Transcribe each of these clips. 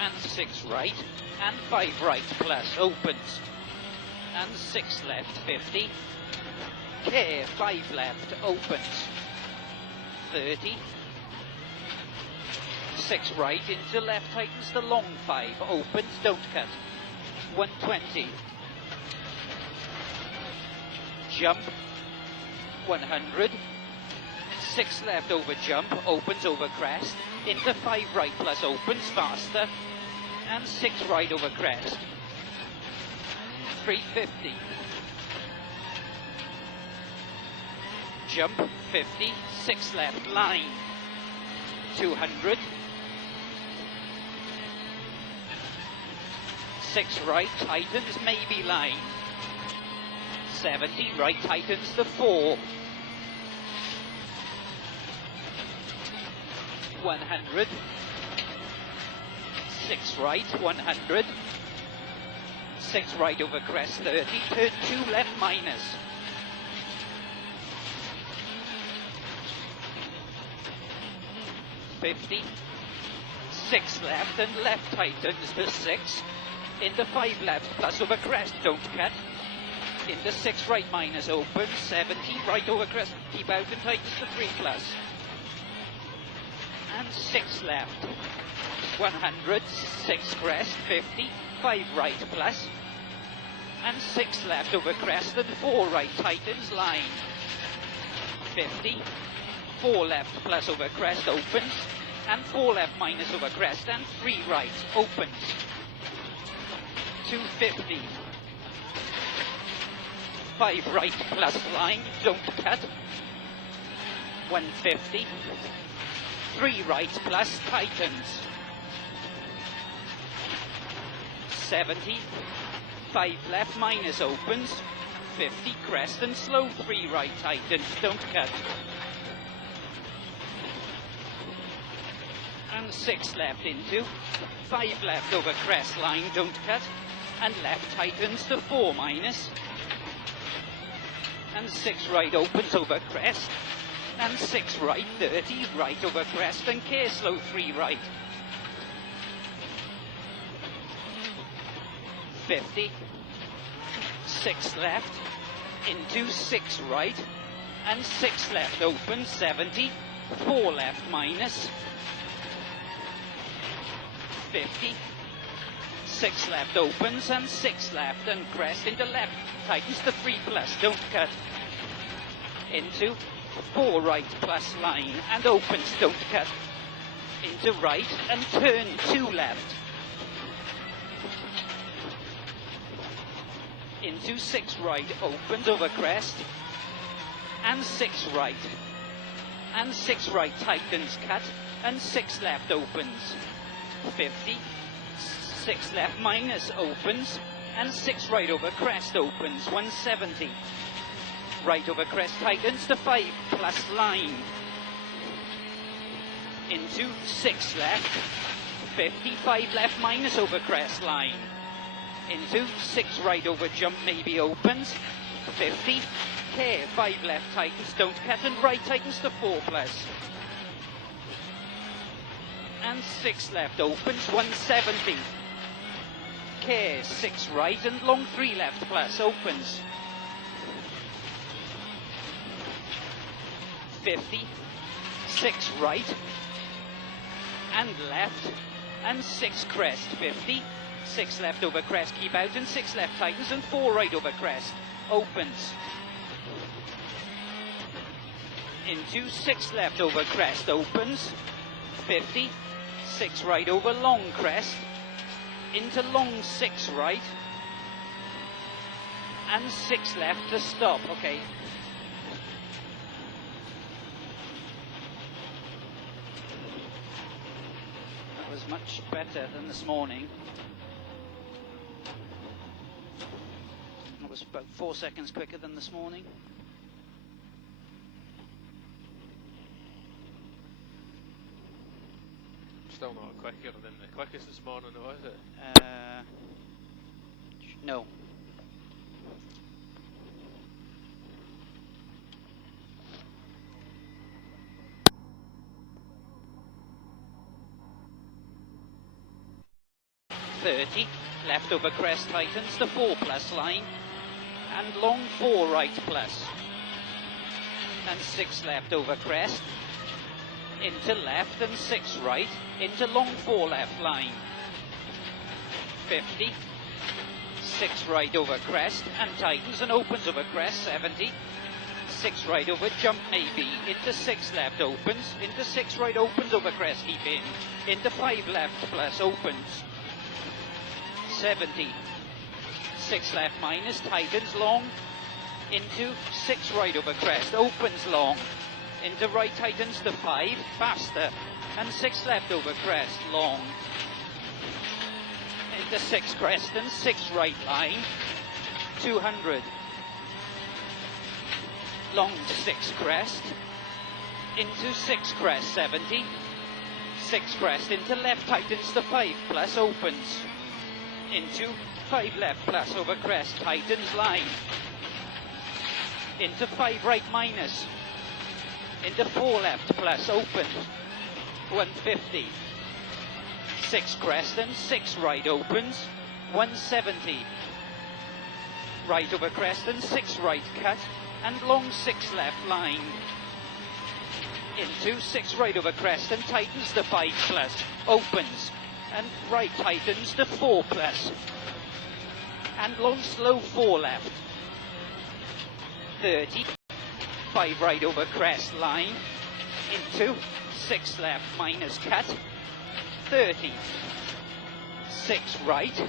and 6 right, and 5 right plus, opens, and 6 left, 50, care, 5 left, opens, 30, 6 right, into left, tightens the long 5, opens, don't cut, 120, jump, 100, 6 left over jump, opens over crest, into 5 right plus opens, faster, and 6 right over crest, 350, jump, 50, 6 left, line, 200, 6 right, tightens, maybe line, 70, right tightens the 4, 100, 6 right, 100, 6 right over crest, 30, turn 2 left minus, 50, 6 left and left tightens the 6, into 5 left plus over crest, don't cut, into 6 right minus, open, 70, right over crest, keep out and tightens the 3 plus, and 6 left, 100, 6 crest, 50, 5 right plus, and 6 left over crest and 4 right tightens, line, 50, 4 left plus over crest, opens, and 4 left minus over crest, and 3 right, opens, 250, 5 right plus line, don't cut, 150, 3 right plus tightens, 70, 5 left minus opens, 50 crest and slow, 3 right tightens, don't cut, and 6 left into, 5 left over crest line, don't cut, and left tightens to 4 minus, and 6 right opens over crest, and 6 right, 30, right over crest and care slow, 3 right, 50, 6 left, into 6 right, and 6 left open, 70, 4 left minus, 50, 6 left opens and 6 left and crest into left, tightens the 3 plus, don't cut, into 4 right plus line and opens, don't cut, into right and turn 2 left, into 6 right, opens over crest, and 6 right, and 6 right tightens, cut, and 6 left opens, 50, 6 left minus opens, and 6 right over crest opens, 170, right over crest tightens to 5 plus line, into 6 left, 50, 5 left minus over crest line, into 6 right over jump maybe opens, 50, care, 5 left tightens, don't cut, and right tightens to 4 plus, and 6 left opens, 170, care, 6 right and long 3 left plus, opens, 50, 6 right and left, and 6 crest, 50, 6 left over crest, keep out, and 6 left tightens, and 4 right over crest, opens, into 6 left over crest, opens, 50, 6 right over long crest, into long 6 right, and 6 left to stop, okay. That was much better than this morning. It was about 4 seconds quicker than this morning. Still not quicker than the quickest this morning, though, is it? No. 30, left over crest tightens the 4 plus line, and long 4 right plus, and 6 left over crest, into left and 6 right, into long 4 left line, 50, 6 right over crest, and tightens and opens over crest, 70, 6 right over jump maybe, into 6 left opens, into 6 right opens over crest, keep in, into 5 left plus opens, 70, 6 left minus, tightens long, into 6 right over crest, opens long, into right tightens to 5, faster, and 6 left over crest, long, into 6 crest and 6 right line, 200, long 6 crest, into 6 crest, 70, 6 crest, into left tightens to 5 plus, opens, into 5 left plus over crest, tightens line, into 5 right minus, into 4 left plus, opens, 150, 6 crest and 6 right opens, 170, right over crest and 6 right cut, and long 6 left line, into 6 right over crest and tightens the 5 plus, opens, and right tightens the 4 plus, and long slow 4 left, 30, 5 right over crest line, into 6 left minus cut, 30, 6 right,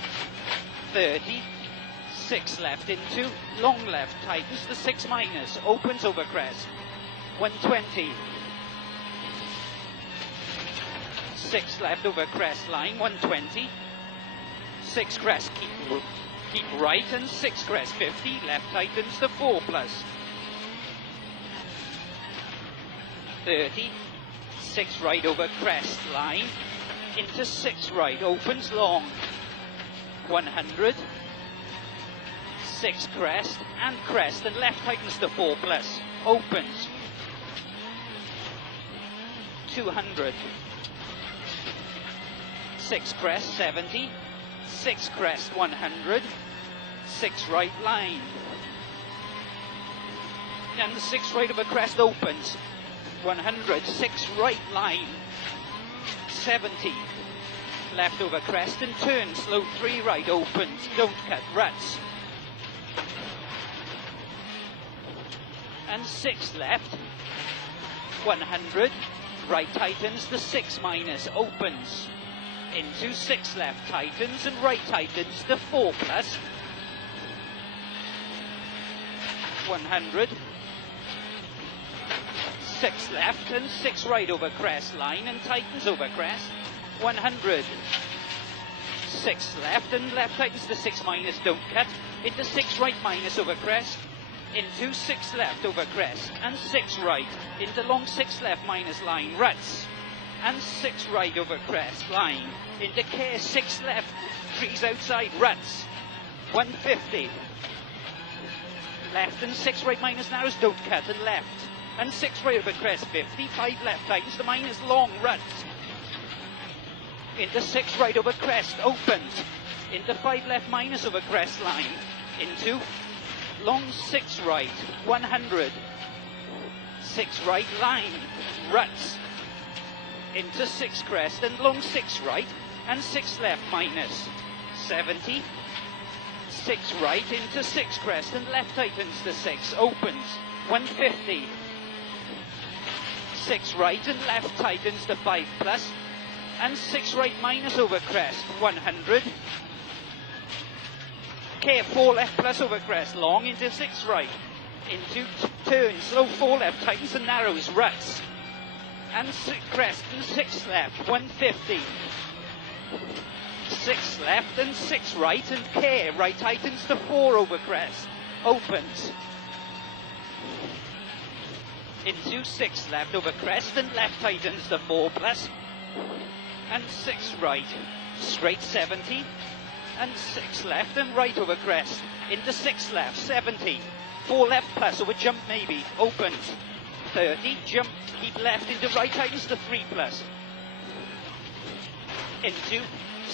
30, 6 left into, long left tightens the 6 minus, opens over crest, 120, 6 left over crest line, 120, 6 crest keep right, and 6 crest 50, left tightens the 4 plus, 30, 6 right over crest line, into 6 right, opens long, 100, 6 crest, and left tightens the 4 plus, opens, 200, 6 crest, 70, 6 crest, 100, 6 right line, and the 6 right over crest opens, 100, 6 right line, 70, left over crest and turn, slow 3 right opens, don't cut, ruts, and 6 left, 100, right tightens the 6 minus, opens, into 6 left tightens and right tightens the 4 plus, 100, 6 left and 6 right over crest line and tightens over crest, 100, 6 left and left tightens the 6 minus, don't cut, into 6 right minus over crest, into 6 left over crest and 6 right, into long 6 left minus line, ruts, and 6 right over crest line, into care 6 left, trees outside, ruts, 150, left and 6 right minus narrows, don't cut, and left, and 6 right over crest 50, 5 left tightens the minus long, ruts, into 6 right over crest, opens, into 5 left minus over crest line, into long 6 right, 100, 6 right line, ruts, into 6 crest and long 6 right and 6 left minus, 70, 6 right into 6 crest and left tightens the 6, opens, 150, 6 right and left tightens the 5 plus, and 6 right minus over crest, 100, care 4 left plus over crest, long into 6 right, into turn, slow 4 left, tightens and narrows, ruts, and 6 crest and 6 left, 150, 6 left and 6 right, and care, right tightens to 4 over crest, opens, into 6 left over crest and left tightens the 4 plus, and 6 right, straight 70, and 6 left and right over crest, into 6 left, 70, 4 left plus over jump maybe, opens, 30, jump, keep left into right tightens the 3 plus, into